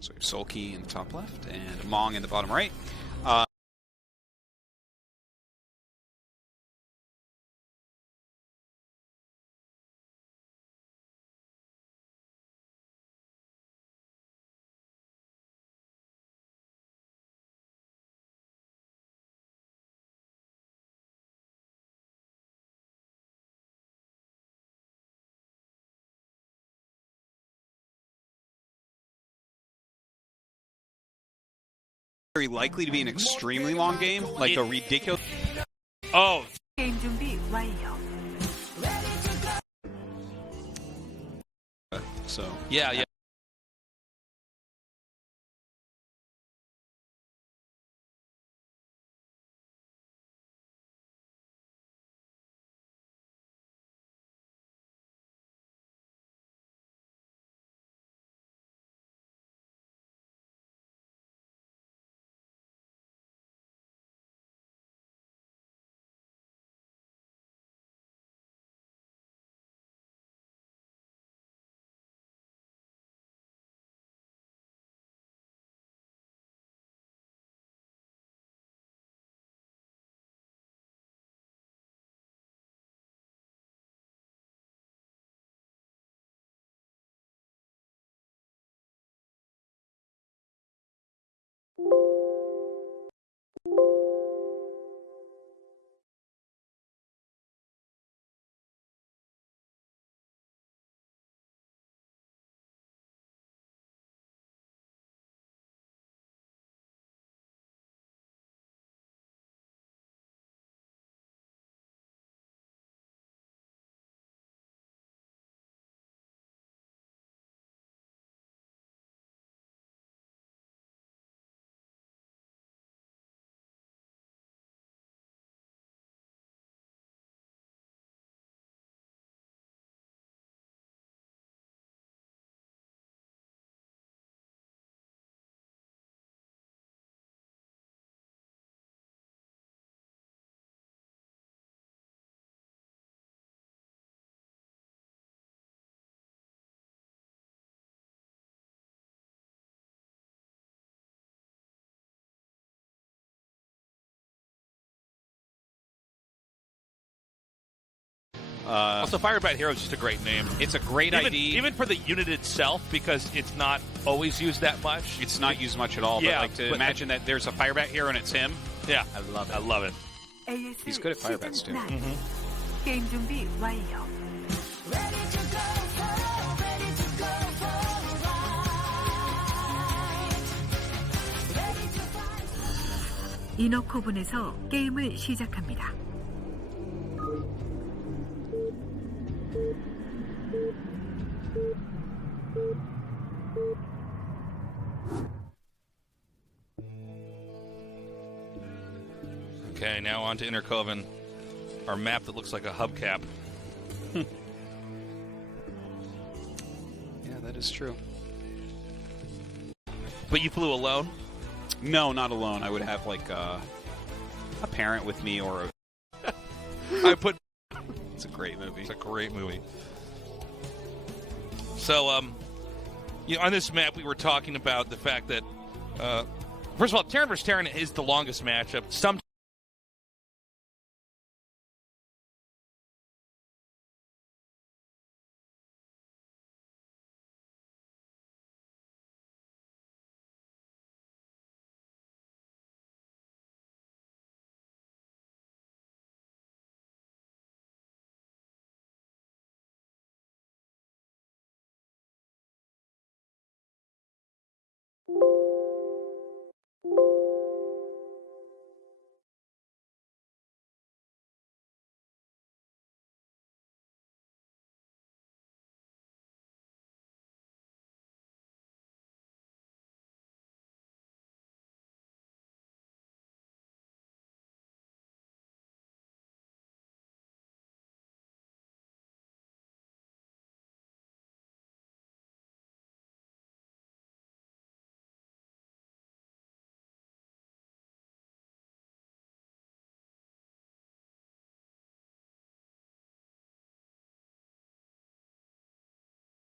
So we have Sulky in the top left and Mong in the bottom right. Very likely to be an extremely long game, like a ridiculous. Oh, 게임 준비 완료. So yeah. Also, Firebat Hero is just a great name. It's a great even, ID. even for the unit itself, because it's not always used that much. It's not used much at all. Yeah, but like to imagine that there's a Firebat hero and it's him. Yeah, I love it. I love it. AS He's good at firebats too. 게임 준비 완료. 이너코분에서 게임을 시작합니다. Okay, now on to Inner Coven, our map that looks like a hubcap. Yeah, that is true. But you flew alone? No, not alone. I would have like a parent with me or a. I put. It's a great movie. It's a great movie. So, on this map, we were talking about the fact that, first of all, Terran vs. Terran is the longest matchup. Some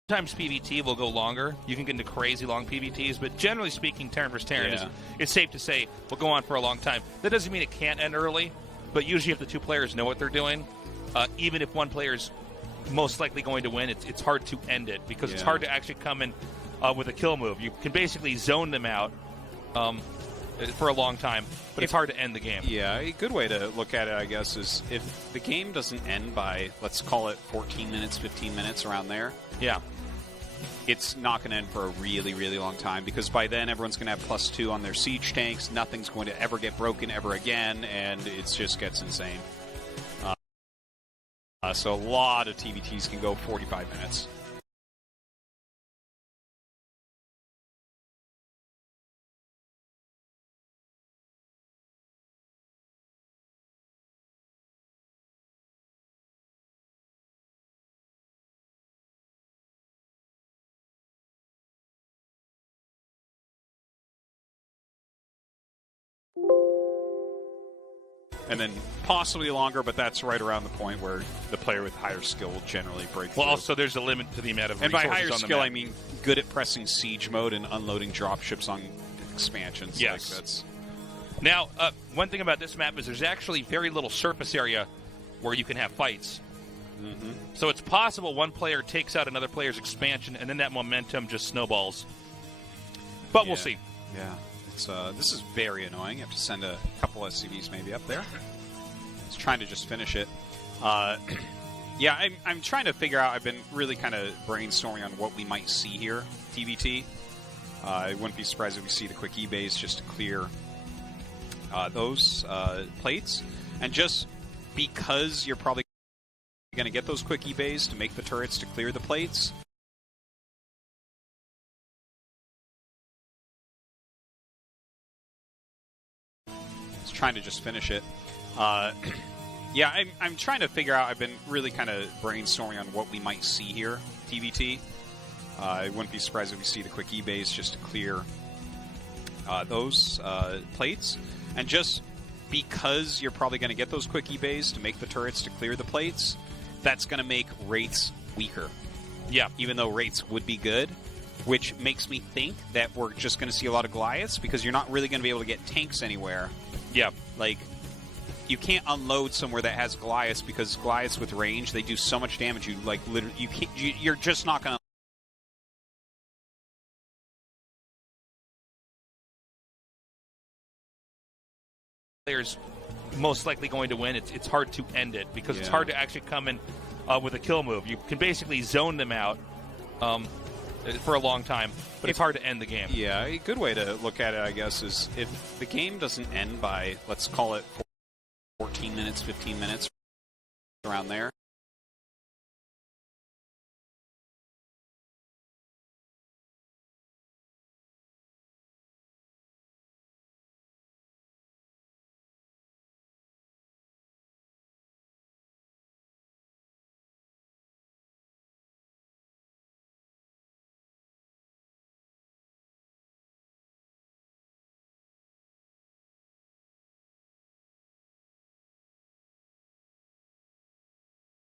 Sometimes PVT will go longer. You can get into crazy long PVTs, but generally speaking, Terran vs. Terran is safe to say will go on for a long time. That doesn't mean it can't end early, but usually if the two players know what they're doing, even if one player is most likely going to win, it's hard to end it because it's hard to actually come in with a kill move. You can basically zone them out for a long time, but it's hard to end the game. Yeah, a good way to look at it, I guess, is if the game doesn't end by, let's call it 14 minutes, 15 minutes, around there. Yeah. It's not going to end for a really, really long time because by then everyone's going to have +2 on their siege tanks. Nothing's going to ever get broken ever again, and it just gets insane. So a lot of TVTs can go 45 minutes. And then possibly longer, but that's right around the point where the player with higher skill will generally break through. Well, also there's a limit to the amount of and by resources higher on the skill, map. I mean good at pressing siege mode and unloading dropships on expansions. Yes. Like that's... Now, one thing about this map is there's actually very little surface area where you can have fights. Mm-hmm. So it's possible one player takes out another player's expansion, and then that momentum just snowballs. But we'll see. Yeah. It's, this is very annoying. You have to send a couple SCVs maybe up there. It's trying to just finish it. Yeah, I'm trying to figure out. I've been really kind of brainstorming on what we might see here, TVT. I wouldn't be surprised if we see the quick E-bays just to clear those plates. And just because you're probably going to get those quick E-bays to make the turrets to clear the plates, it's trying to just finish it. Yeah, I'm trying to figure out. I've been really kind of brainstorming on what we might see here, TVT. I wouldn't be surprised if we see the quick E-bays just to clear those plates. And just because you're probably going to get those quick E-bays to make the turrets to clear the plates, that's going to make rates weaker. Yeah. Even though rates would be good, which makes me think that we're just going to see a lot of Goliaths because you're not really going to be able to get tanks anywhere. Yeah. Like, you can't unload somewhere that has Goliaths because Goliaths with range, they do so much damage. You like literally, you can't. You're just not going to. Players most likely going to win. It's hard to end it because it's hard to actually come in with a kill move. You can basically zone them out for a long time, but it's hard to end the game. Yeah, a good way to look at it, I guess, is if the game doesn't end by, let's call it 14 minutes, 15 minutes, around there.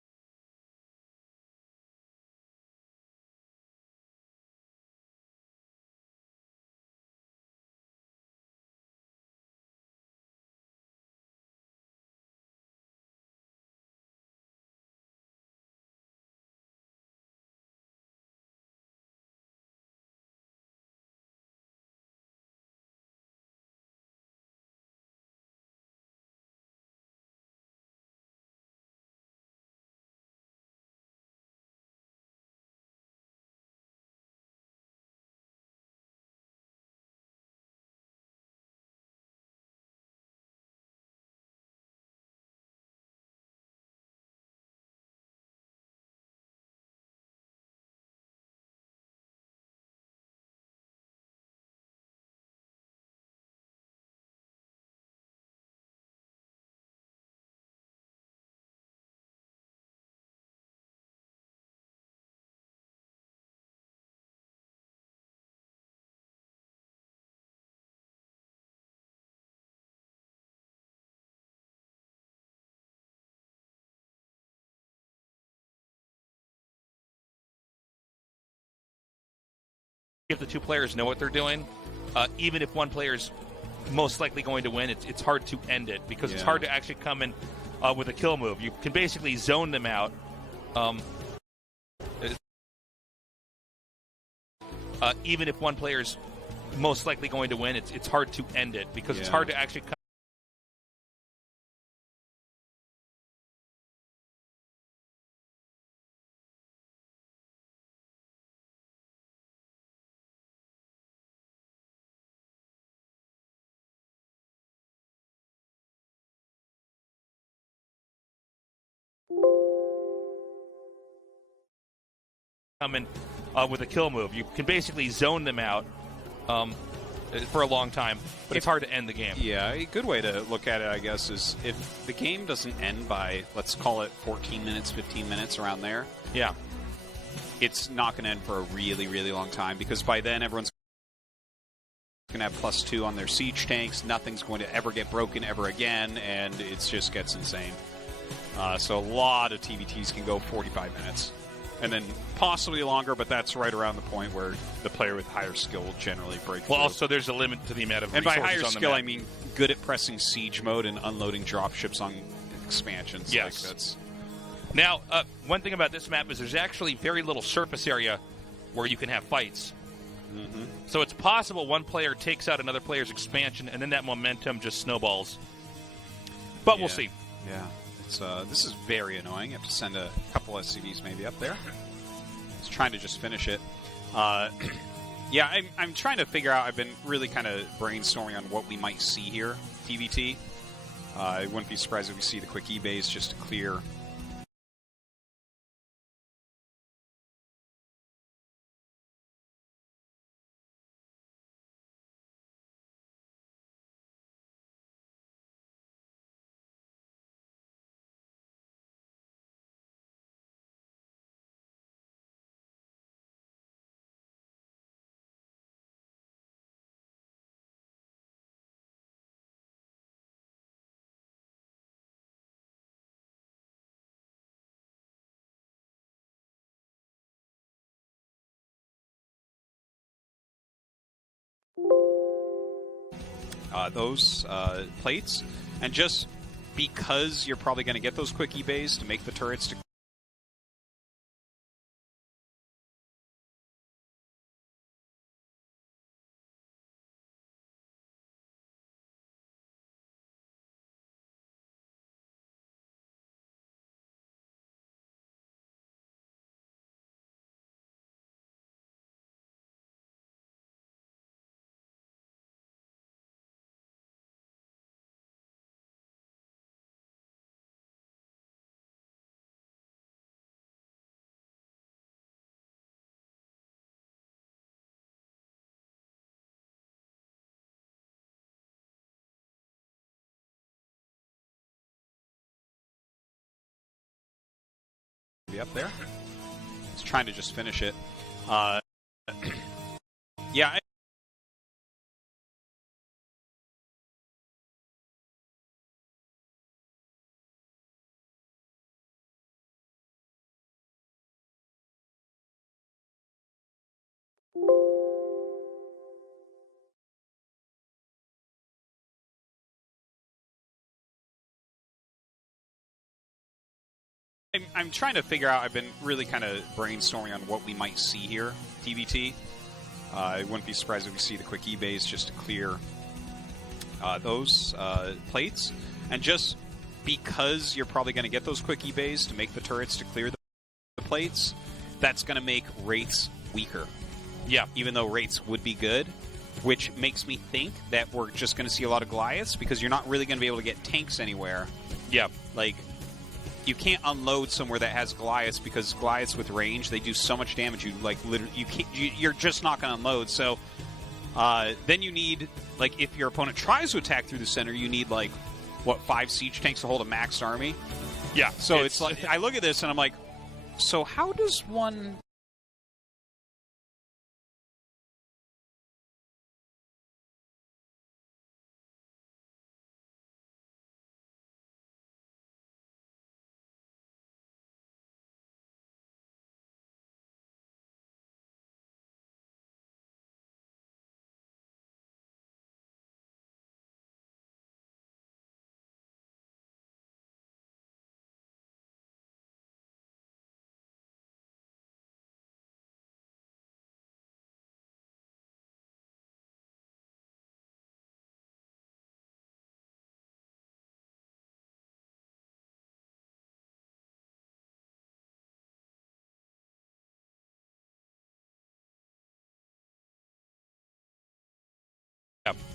if the two players know what they're doing, even if one player's most likely going to win, it's hard to end it because it's hard to actually come in with a kill move. You can basically zone them out. Even if one player's most likely going to win, it's hard to end it because it's hard to actually come. Come in with a kill move. You can basically zone them out for a long time, but it's hard to end the game. Yeah, a good way to look at it, I guess, is if the game doesn't end by, let's call it 14 minutes, 15 minutes, around there. Yeah. It's not going to end for a really, really long time because by then everyone's going to have +2 on their siege tanks. Nothing's going to ever get broken ever again, and it just gets insane. So a lot of TVTs can go 45 minutes. And then possibly longer, but that's right around the point where the player with higher skill will generally break through. Well, also there's a limit to the amount of and by resources higher on the skill, map. I mean good at pressing siege mode and unloading dropships on expansions. Yes. Like that's... Now, one thing about this map is there's actually very little surface area where you can have fights. Mm-hmm. So it's possible one player takes out another player's expansion, and then that momentum just snowballs. But we'll see. Yeah. It's, this is very annoying. You have to send a couple SCVs maybe up there. I was trying to just finish it. Yeah, I'm trying to figure out. I've been really kind of brainstorming on what we might see here, TVT. I wouldn't be surprised if we see the quick E-base just to clear. Those plates, and just because you're probably going to get those quick E-bays to make the turrets to be up there. I was trying to just finish it. Yeah. I'm trying to figure out. I've been really kind of brainstorming on what we might see here, TVT. I wouldn't be surprised if we see the quick E-bays just to clear those plates. And just because you're probably going to get those quick E-bays to make the turrets to clear the plates, that's going to make Wraiths weaker. Yeah. Even though Wraiths would be good, which makes me think that we're just going to see a lot of Goliaths because you're not really going to be able to get tanks anywhere. Yeah. Like, you can't unload somewhere that has Goliaths because Goliaths with range, they do so much damage. You like literally, you're just not going to unload. So then you need, like, if your opponent tries to attack through the center, you need like what 5 siege tanks to hold a maxed army. Yeah. So it's like I look at this and I'm like, so how does one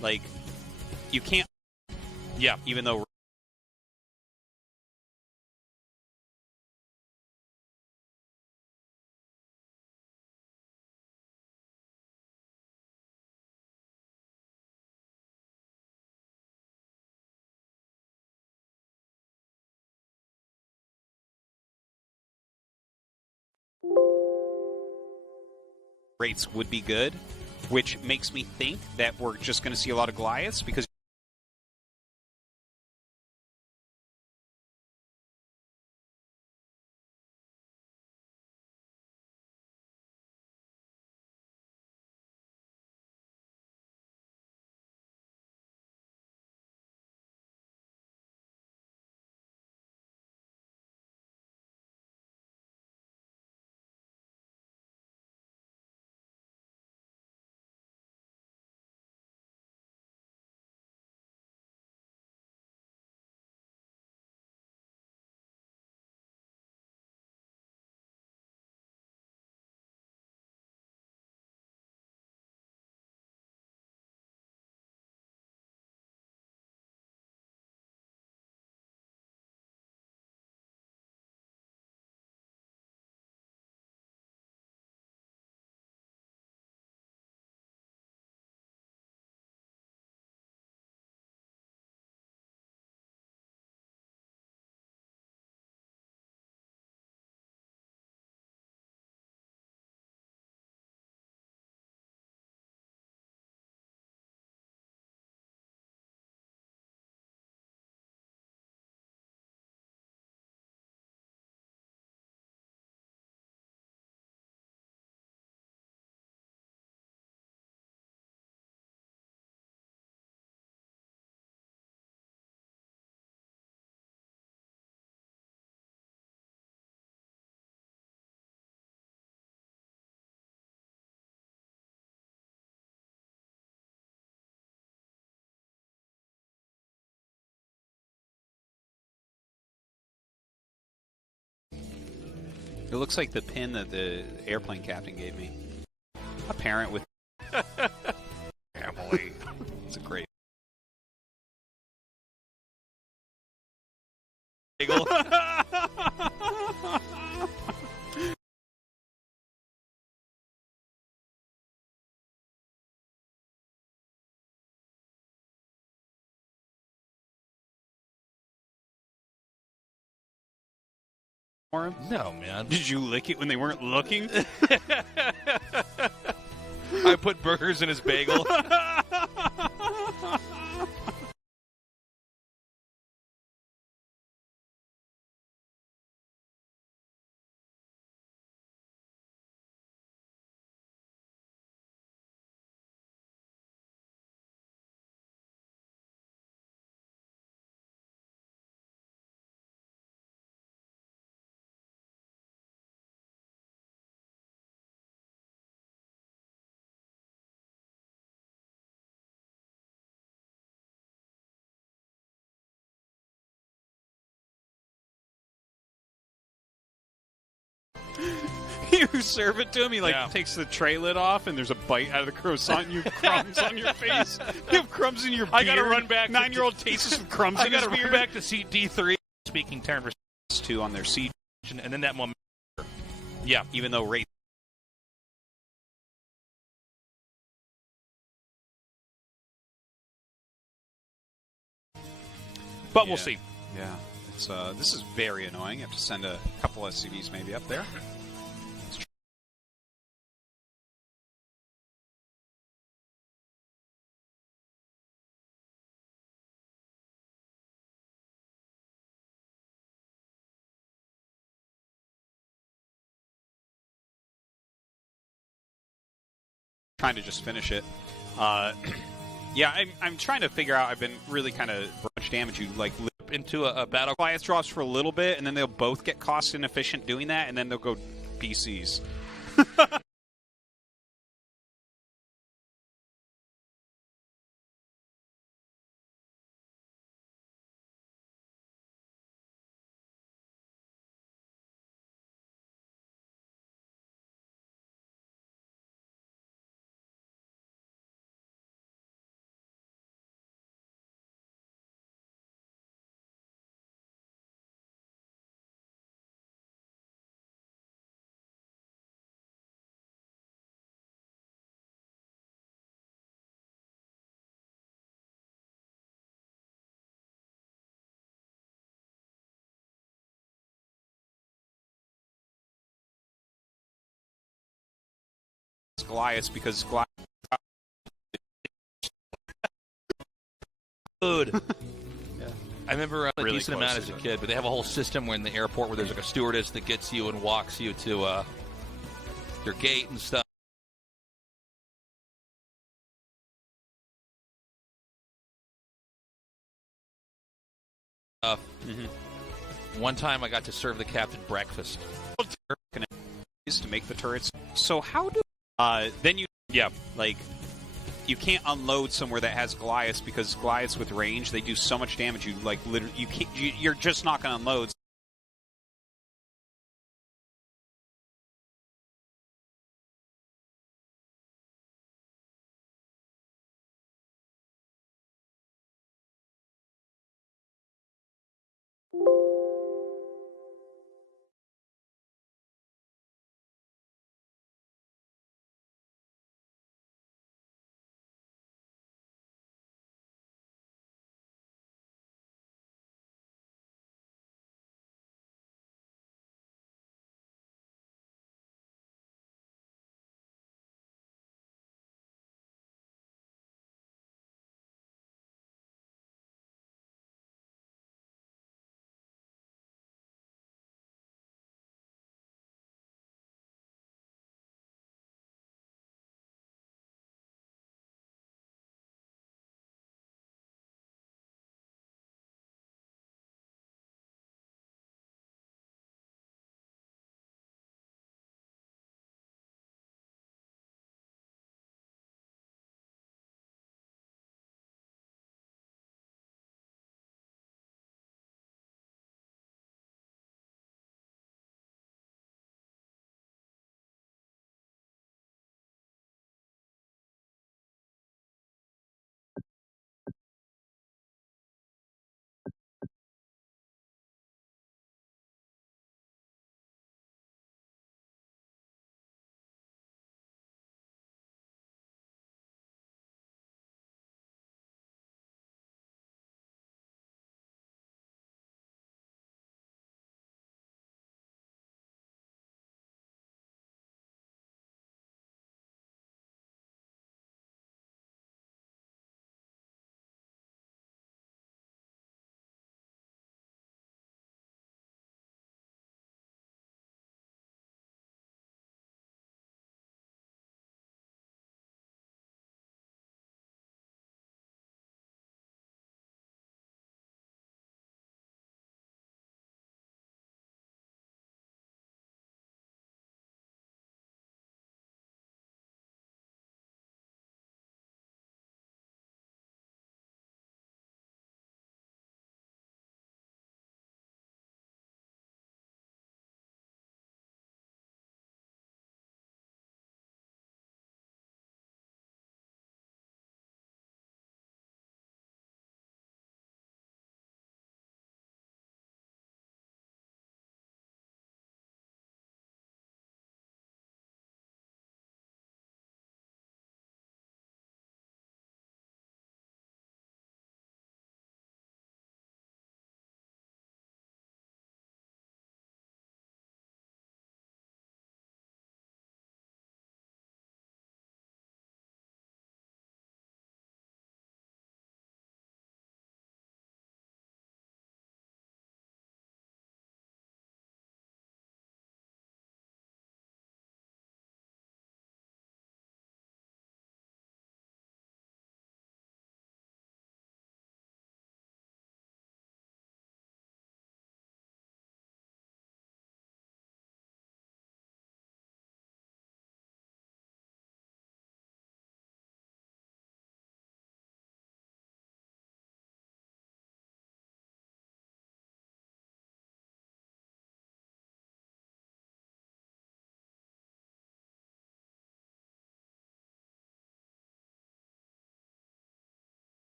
Like, you can't. Yeah. Even though. Rates would be good, which makes me think that we're just going to see a lot of Goliaths because. It looks like the pin that the airplane captain gave me. A parent with family. It's a great. Bagel. No, man. Did you lick it when they weren't looking? I put burgers in his bagel. You serve it to him, he Yeah. takes the tray lid off, and there's a bite out of the croissant, and you have crumbs on your face. You have crumbs in your beard. I gotta run back to- 9-year-old tastes with crumbs I in his got to beard. run back to seat D3. Speaking turn for 2 on their seat, and then that moment. Yeah. even though rate. But we'll see. Yeah, it's this is very annoying. I have to send a couple SCVs maybe up there. Trying to just finish it. Yeah, I'm trying to figure out. I've been really kind of much damage. You like Into a battle. Goliath drops for a little bit, and then they'll both get cost inefficient doing that, and then they'll go PCs. Goliath because Goliath. Dude. I remember a Really decent amount close, as a isn't kid, but they have a whole system where in the airport where there's like a stewardess that gets you and walks you to your gate and stuff. One time I got to serve the captain breakfast. To make the turrets. So how do then you like you can't unload somewhere that has Goliaths because Goliaths with range, they do so much damage. You like literally you can't, you're just not going to unload.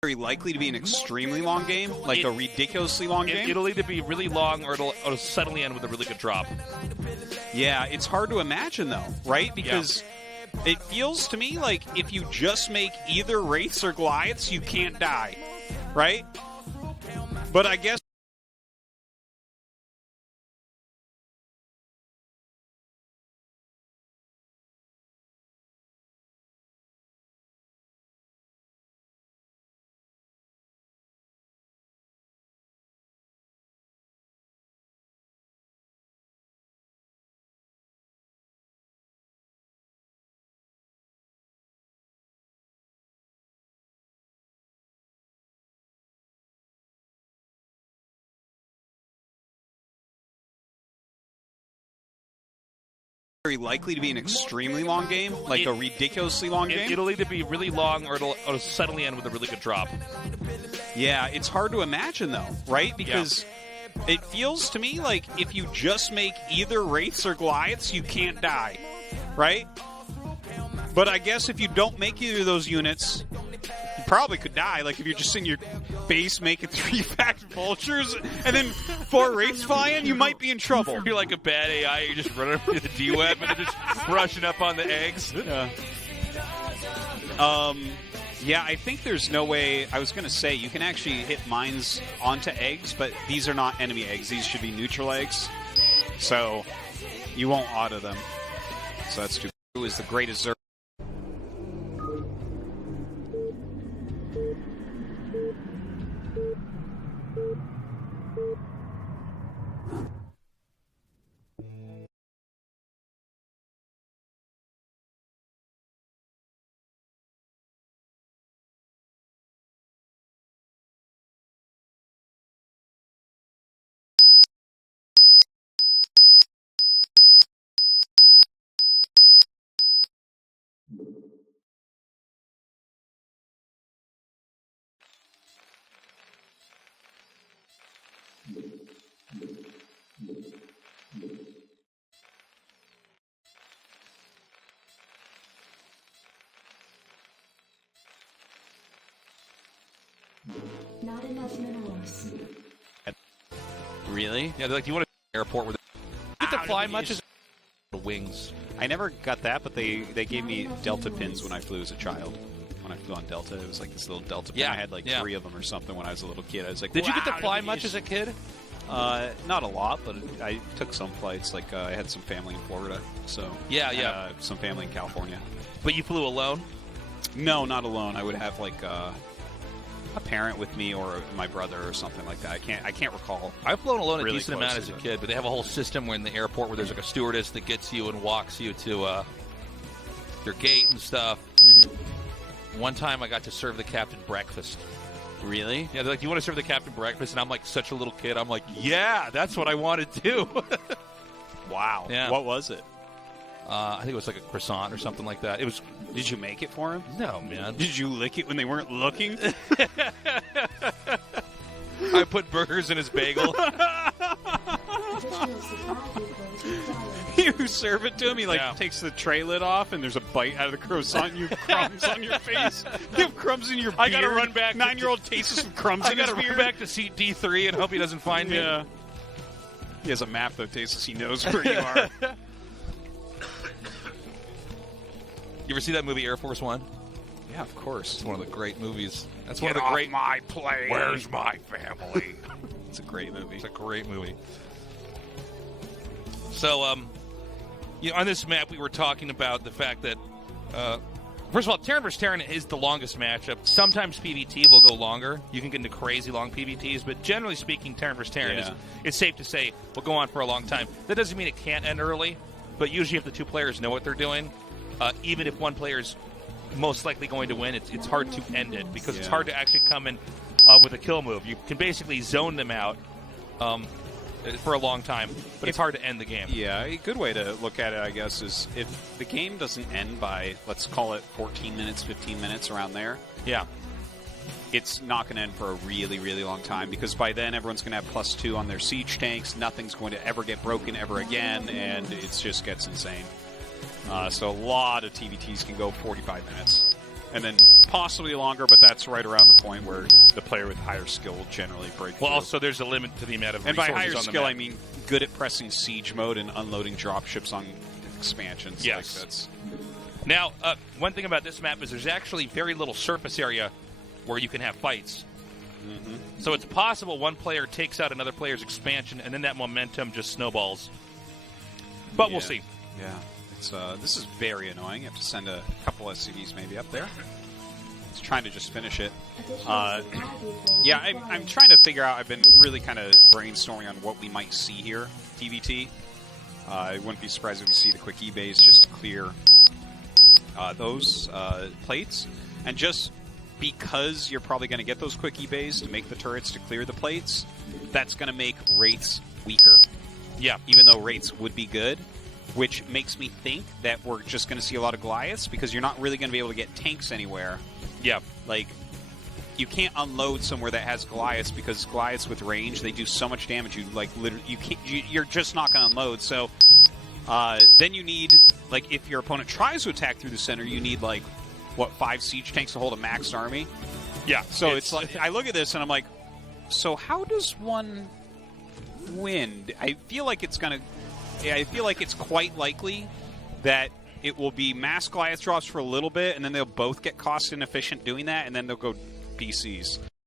Very likely to be an extremely long game, like a ridiculously long game. It'll either be really long or it'll suddenly end with a really good drop. Yeah, it's hard to imagine, though, right? Because it feels to me like if you just make either Wraiths or Goliaths, you can't die, right? But I guess very likely to be an extremely long game, like a ridiculously long game. It'll either be really long or it'll suddenly end with a really good drop. Yeah, it's hard to imagine, though, right? Because it feels to me like if you just make either Wraiths or Goliaths, you can't die, right? But I guess if you don't make either of those units, you probably could die. Like if you're just in your base making 3-pack vultures and then 4 Wraiths fly in, you might be in trouble. You're like a bad AI, you're just running up through the D-web and just rushing up on the eggs. Yeah. Yeah, I think there's no way. I was going to say you can actually hit mines onto eggs, but these are not enemy eggs. These should be neutral eggs. So you won't auto them. So that's too bad. Who is the greatest Zerg? Not enough minerals. Really? Yeah, they're like, do you want to airport with get to fly much as wings? I never got that, but they gave me Delta pins when I flew as a child. When I flew on Delta, it was like this little Delta pin. Yeah, I had like 3 of them or something when I was a little kid. I was like, Did you get to wow, fly much as a kid? Not a lot, but I took some flights. Like I had some family in Florida, so some family in California. But you flew alone? No, not alone. I would have like a parent with me or my brother or something like that. I can't recall. I've flown alone really a decent amount as a kid, but they have a whole system where in the airport where there's like a stewardess that gets you and walks you to your gate and stuff. Mm-hmm. One time I got to serve the captain breakfast. Really? Yeah, they're like, do you want to serve the captain breakfast? And I'm like such a little kid. I'm like, yeah, that's what I want to do. Wow. Yeah. What was it? I think it was like a croissant or something like that. It was. Did you make it for him? No, man. Did you lick it when they weren't looking? I put burgers in his bagel. You serve it to him, he takes the tray lid off, and there's a bite out of the croissant, and you have crumbs on your face. You have crumbs in your beard. I gotta run back. 9-year-old tastes some crumbs in his beard. I gotta run back to seat D3 and hope he doesn't find me. Yeah. He has a map that tastes. He knows where you are. You ever see that movie Air Force One? Yeah, of course. It's one of the great movies. That's Get one of the off great. my plane. Where's my family? It's a great movie. It's a great movie. So, on this map, we were talking about the fact that, first of all, Terran vs. Terran is the longest matchup. Sometimes PvT will go longer. You can get into crazy long PvTs, but generally speaking, Terran vs. Terran it's safe to say will go on for a long time. That doesn't mean it can't end early, but usually if the 2 players know what they're doing, even if one player's most likely going to win, it's hard to end it because it's hard to actually come in with a kill move. You can basically zone them out for a long time, but it's hard to end the game. Yeah, a good way to look at it, I guess, is if the game doesn't end by, let's call it 14 minutes, 15 minutes, around there. Yeah. It's not going to end for a really, really long time because by then everyone's going to have +2 on their siege tanks. Nothing's going to ever get broken ever again, and it just gets insane. So a lot of TVTs can go 45 minutes. and then possibly longer, but that's right around the point where the player with higher skill will generally break through. Well, also there's a limit to the amount of and by resources higher on the skill, map. I mean good at pressing siege mode and unloading dropships on expansions. Yes. Like that's Now, one thing about this map is there's actually very little surface area where you can have fights. So it's possible one player takes out another player's expansion, and then that momentum just snowballs. But we'll see. Yeah, it's this is very annoying. You have to send a couple SCVs maybe up there. It's trying to just finish it. Yeah, I'm trying to figure out. I've been really kind of brainstorming on what we might see here, TVT. I wouldn't be surprised if we see the quick E-bays just to clear those plates. And just because you're probably going to get those quick E-bays to make the turrets to clear the plates, that's going to make rates weaker. Yeah. Even though rates would be good, which makes me think that we're just going to see a lot of Goliaths because you're not really going to be able to get tanks anywhere. Yeah. Like, you can't unload somewhere that has Goliaths because Goliaths with range, they do so much damage. You like literally, you're just not going to unload. So then you need, like, if your opponent tries to attack through the center, you need like what 5 siege tanks to hold a maxed army. Yeah. So it's like I look at this and I'm like, so how does one win? I feel like it's gonna. Yeah, I feel like it's quite likely that it will be mass Goliath drops for a little bit, and then they'll both get cost inefficient doing that, and then they'll go DCs.